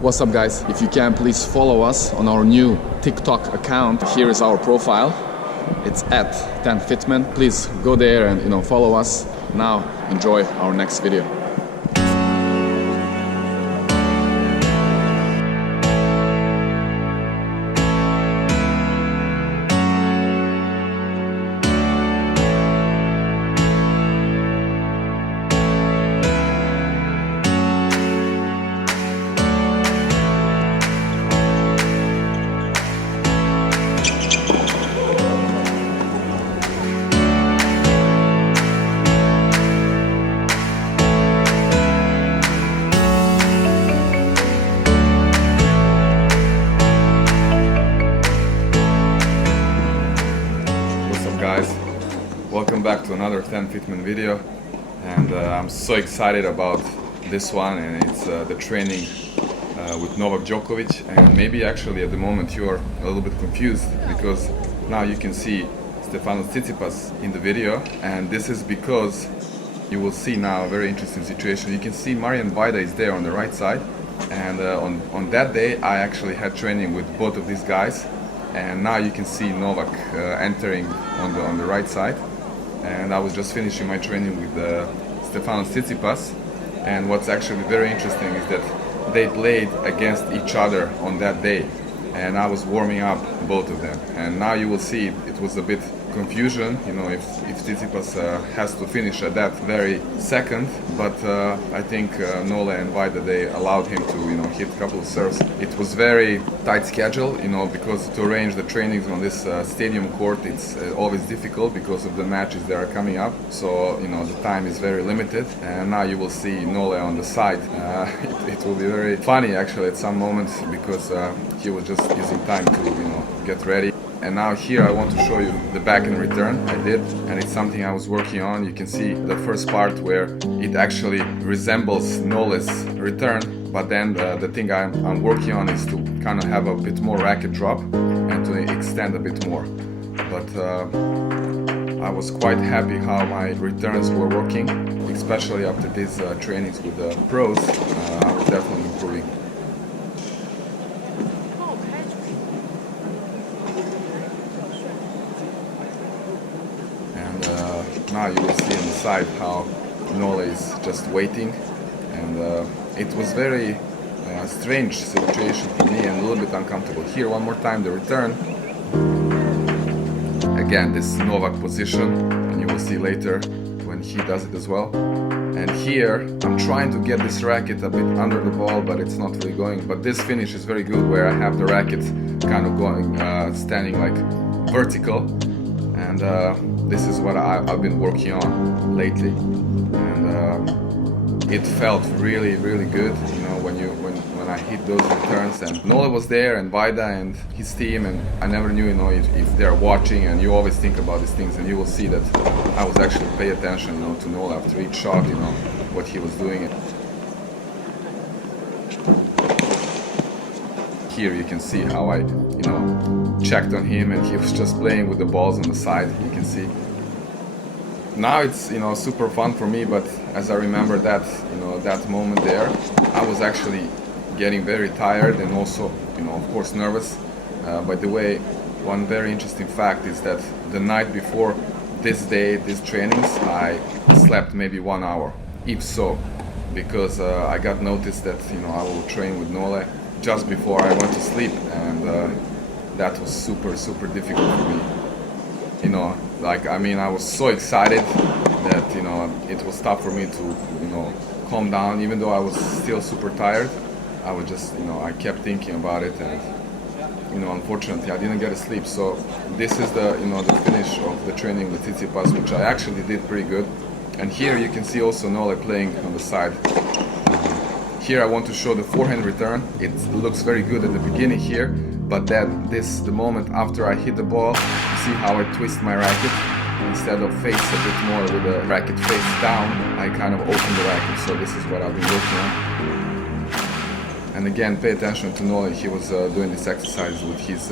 What's up, guys? If you can, please follow us on our new TikTok account. Here is our profile. It's at TENFITMEN. Please go there and follow us. Now enjoy our next video. Guys, welcome back to another TENFITMEN video, and I'm so excited about this one, and it's the training with Novak Djokovic. And maybe actually at the moment you are a little bit confused because now you can see Stefanos Tsitsipas in the video, and this is because you will see now a very interesting situation. You can see Marian Vaida is there on the right side, and on that day I actually had training with both of these guys. And now you can see Novak entering on the right side, and I was just finishing my training with Stefanos Tsitsipas. And what's actually very interesting is that they played against each other on that day, and I was warming up both of them. And now you will see it was a bit confusion, if Tsitsipas has to finish at that very second, but I think Nole and Vaida, they allowed him to hit a couple of serves. It was very tight schedule, because to arrange the trainings on this stadium court, it's always difficult because of the matches that are coming up, so the time is very limited. And now you will see Nole on the side. It will be very funny actually at some moments because he was just using time to get ready. And now here I want to show you the backhand return I did, and it's something I was working on. You can see the first part where it actually resembles Nole's return, but then the thing I'm working on is to kind of have a bit more racket drop and to extend a bit more. But I was quite happy how my returns were working, especially after these trainings with the pros. I was definitely improving. Now you will see on the side how Nole is just waiting, and it was very strange situation for me and a little bit uncomfortable. Here one more time the return. Again this Novak position, and you will see later when he does it as well. And here I'm trying to get this racket a bit under the ball, but it's not really going. But this finish is very good where I have the racket kind of going, standing like vertical. And this is what I've been working on lately, and it felt really good, when I hit those returns. And Nole was there, and Vaida and his team, and I never knew, if they're watching, and you always think about these things, and you will see that I was actually paying attention, to Nole after each shot, what he was doing. Here you can see how I, checked on him, and he was just playing with the balls on the side, you can see. Now it's, super fun for me, but as I remember that, that moment there, I was actually getting very tired and also, of course nervous. By the way, one very interesting fact is that the night before this day, these trainings, I slept maybe 1 hour, if so, because I got noticed that, I will train with Nole just before I went to sleep, and that was super difficult for me. I was so excited that it was tough for me to calm down, even though I was still super tired. I was just I kept thinking about it, and unfortunately I didn't get to sleep. So this is the the finish of the training with Tsitsipas, which I actually did pretty good. And here you can see also Nole playing on the side. Here I want to show the forehand return. It looks very good at the beginning here, but then the moment after I hit the ball, you see how I twist my racket. Instead of face a bit more with the racket face down, I kind of open the racket. So this is what I've been working on. And again, pay attention to Nole. He was doing this exercise with his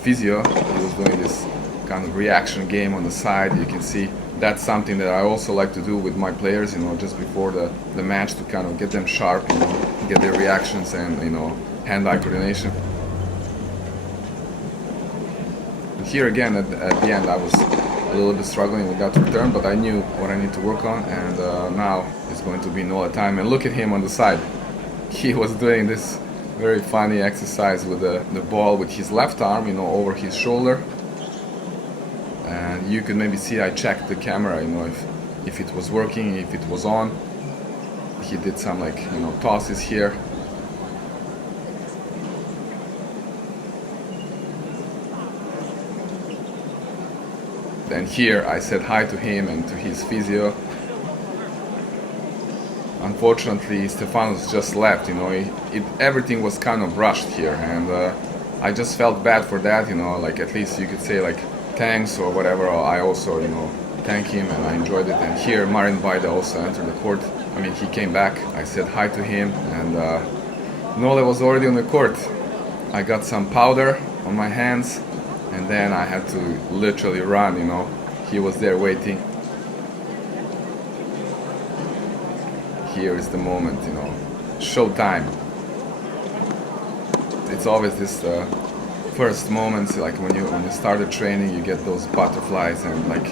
physio. He was doing this kind of reaction game on the side. You can see that's something that I also like to do with my players, just before the match, to kind of get them sharp, get get their reactions and, you know, hand-eye coordination. Here again, at the end, I was a little bit struggling with that return, but I knew what I need to work on, and now it's going to be Nole time. And look at him on the side. He was doing this very funny exercise with the ball with his left arm, you know, over his shoulder. And you can maybe see I checked the camera, you know, if it was working, if it was on. He did some, like, you know, tosses here. And here I said hi to him and to his physio. Unfortunately, Stefanos just left, you know, everything was kind of rushed here, and I just felt bad for that, you know, like, at least you could say, like, thanks or whatever. I also, you know, thank him, and I enjoyed it. And here Marin Vajda also entered the court. I mean, he came back, I said hi to him, and Nole was already on the court. I got some powder on my hands, and then I had to literally run, you know. He was there waiting. Here is the moment, you know, showtime. It's always this first moments, like when you start the training, you get those butterflies, and like,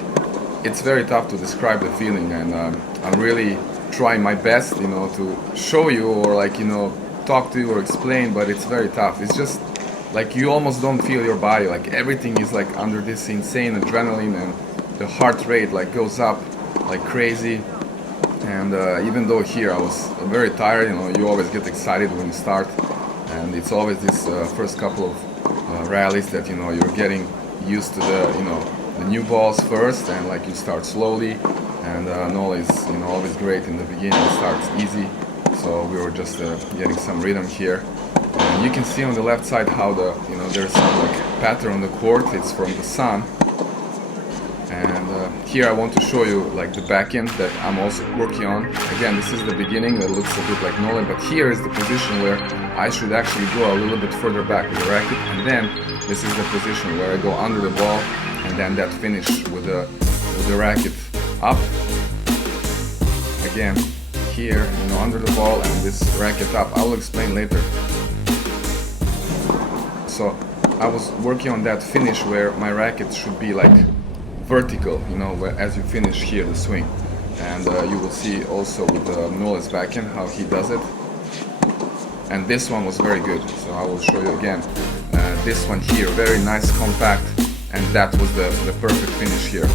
it's very tough to describe the feeling, and I'm really trying my best, you know, to show you or, like, you know, talk to you or explain, but it's very tough. It's just like you almost don't feel your body, like everything is like under this insane adrenaline, and the heart rate like goes up like crazy. And even though here I was very tired, you know, you always get excited when you start, and it's always this first couple of rallies that, you know, you're getting used to the, you know, the new balls first, and like you start slowly. And Nole is, you know, always great in the beginning. It starts easy, so we were just getting some rhythm here. And you can see on the left side how the, you know, there's some like pattern on the court. It's from the sun. And here I want to show you like the backhand that I'm also working on. Again, this is the beginning. That looks a bit like Nole, but here is the position where I should actually go a little bit further back with the racket, and then this is the position where I go under the ball, and then that finish with the racket up. Again, here, you know, under the ball and this racket up. I will explain later. So I was working on that finish where my racket should be like vertical, you know, where as you finish here the swing. And you will see also with Nole's backhand how he does it. And this one was very good, so I will show you again. This one here, very nice compact, and that was the perfect finish here,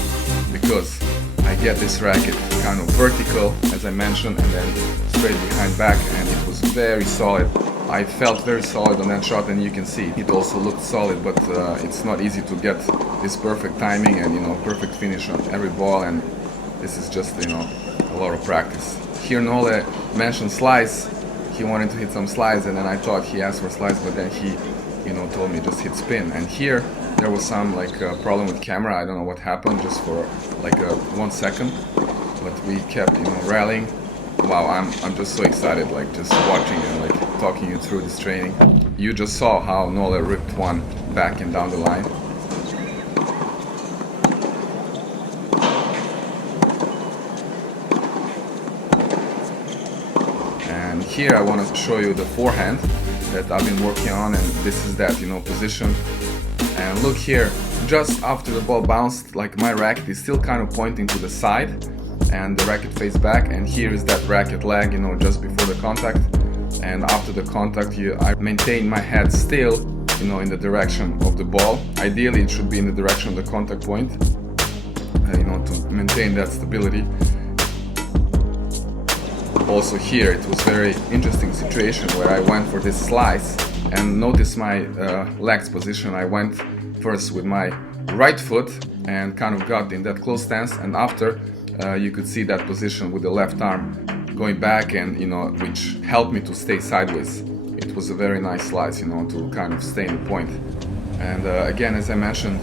because I get this racket kind of vertical, as I mentioned, and then straight behind back, and it was very solid. I felt very solid on that shot, and you can see it also looked solid, but it's not easy to get this perfect timing and, you know, perfect finish on every ball, and this is just, you know, a lot of practice. Here Nole mentioned slice. He wanted to hit some slides, and then I thought he asked for slides, but then he, you know, told me just hit spin. And here there was some like problem with camera. I don't know what happened, just for like 1 second, but we kept, you know, rallying. Wow, I'm just so excited, like just watching and like talking you through this training. You just saw how Nole ripped one back and down the line. And here I want to show you the forehand that I've been working on, and this is that, you know, position. And look here, just after the ball bounced, like my racket is still kind of pointing to the side, and the racket face back, and here is that racket leg, you know, just before the contact. And after the contact here, I maintain my head still, you know, in the direction of the ball. Ideally it should be in the direction of the contact point, you know, to maintain that stability. Also here it was very interesting situation where I went for this slice, and notice my legs position. I went first with my right foot and kind of got in that close stance, and after you could see that position with the left arm going back, and, you know, which helped me to stay sideways. It was a very nice slice, you know, to kind of stay in the point. And again, as I mentioned,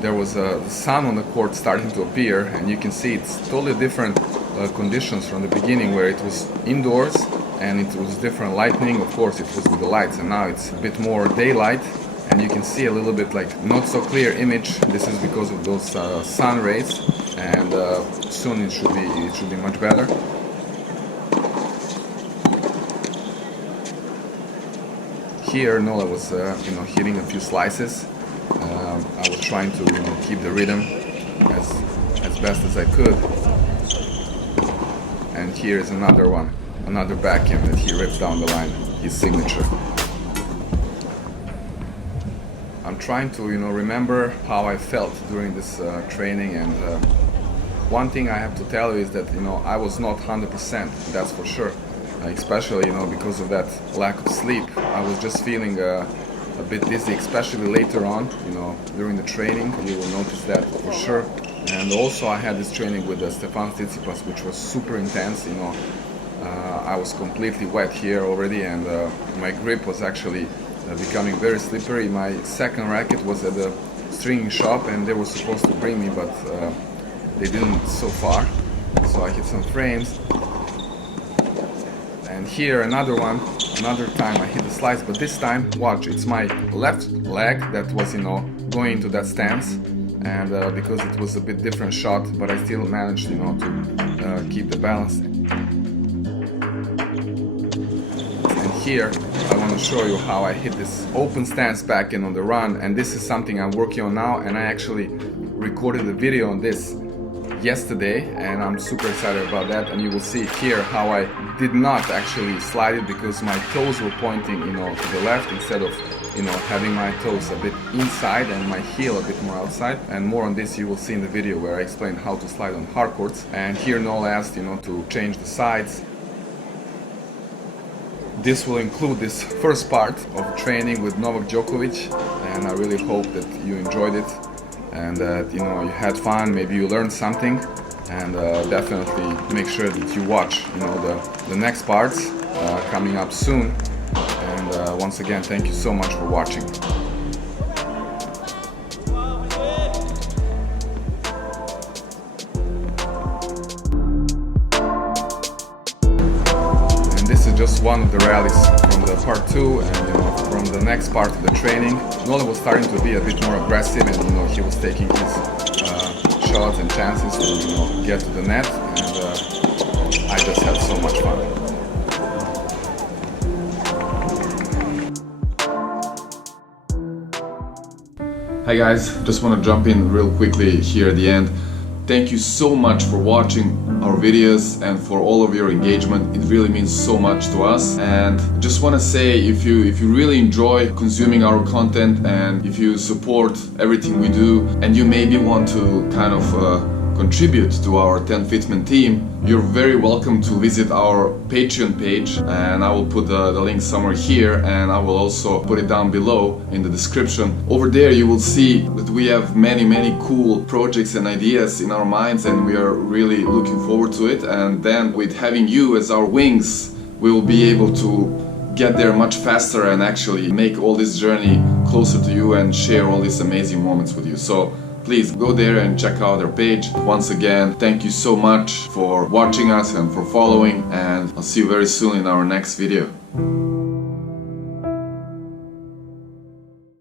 there was the sun on the court starting to appear, and you can see it's totally different conditions from the beginning, where it was indoors and it was different lighting. Of course it was with the lights, and now it's a bit more daylight, and you can see a little bit like not so clear image. This is because of those sun rays, and soon it should be much better. here Nole was hitting a few slices. I was trying to keep the rhythm as best as I could. And here is another one, another backhand that he rips down the line, his signature. I'm trying to remember how I felt during this training, and one thing I have to tell you is that I was not 100%, that's for sure. Especially because of that lack of sleep. I was just feeling a bit dizzy, especially later on, during the training. You will notice that for sure. And also I had this training with Stefanos Tsitsipas, which was super intense. I was completely wet here already, and my grip was actually becoming very slippery. My second racket was at the stringing shop, and they were supposed to bring me, but they didn't so far. So I hit some frames. And here another time I hit the slice, but this time, watch, it's my left leg that was going into that stance, and because it was a bit different shot, but I still managed to keep the balance. And here I want to show you how I hit this open stance backhand on the run, and this is something I'm working on now, and I actually recorded a video on this yesterday, and I'm super excited about that. And you will see here how I did not actually slide it because my toes were pointing to the left instead of having my toes a bit inside and my heel a bit more outside. And more on this you will see in the video where I explain how to slide on hard courts. And here Nole asked to change the sides. This will include this first part of training with Novak Djokovic, and I really hope that you enjoyed it and that you had fun, maybe you learned something, and definitely make sure that you watch the next parts coming up soon. And once again, thank you so much for watching. And this is just one of the rallies from the part 2, and from the next part of the training. Nole was starting to be a bit more aggressive, and he was taking his shots and chances to get to the net, and I just had so much fun. Hi guys, just want to jump in real quickly here at the end. Thank you so much for watching our videos and for all of your engagement. It really means so much to us. And just want to say, if you really enjoy consuming our content, and if you support everything we do, and you maybe want to kind of contribute to our TENFITMEN team, you're very welcome to visit our Patreon page, and I will put the link somewhere here, and I will also put it down below in the description. Over there you will see that we have many cool projects and ideas in our minds, and we are really looking forward to it. And then with having you as our wings, we will be able to get there much faster and actually make all this journey closer to you and share all these amazing moments with you. So please go there and check out our page. Once again, thank you so much for watching us and for following, and I'll see you very soon in our next video.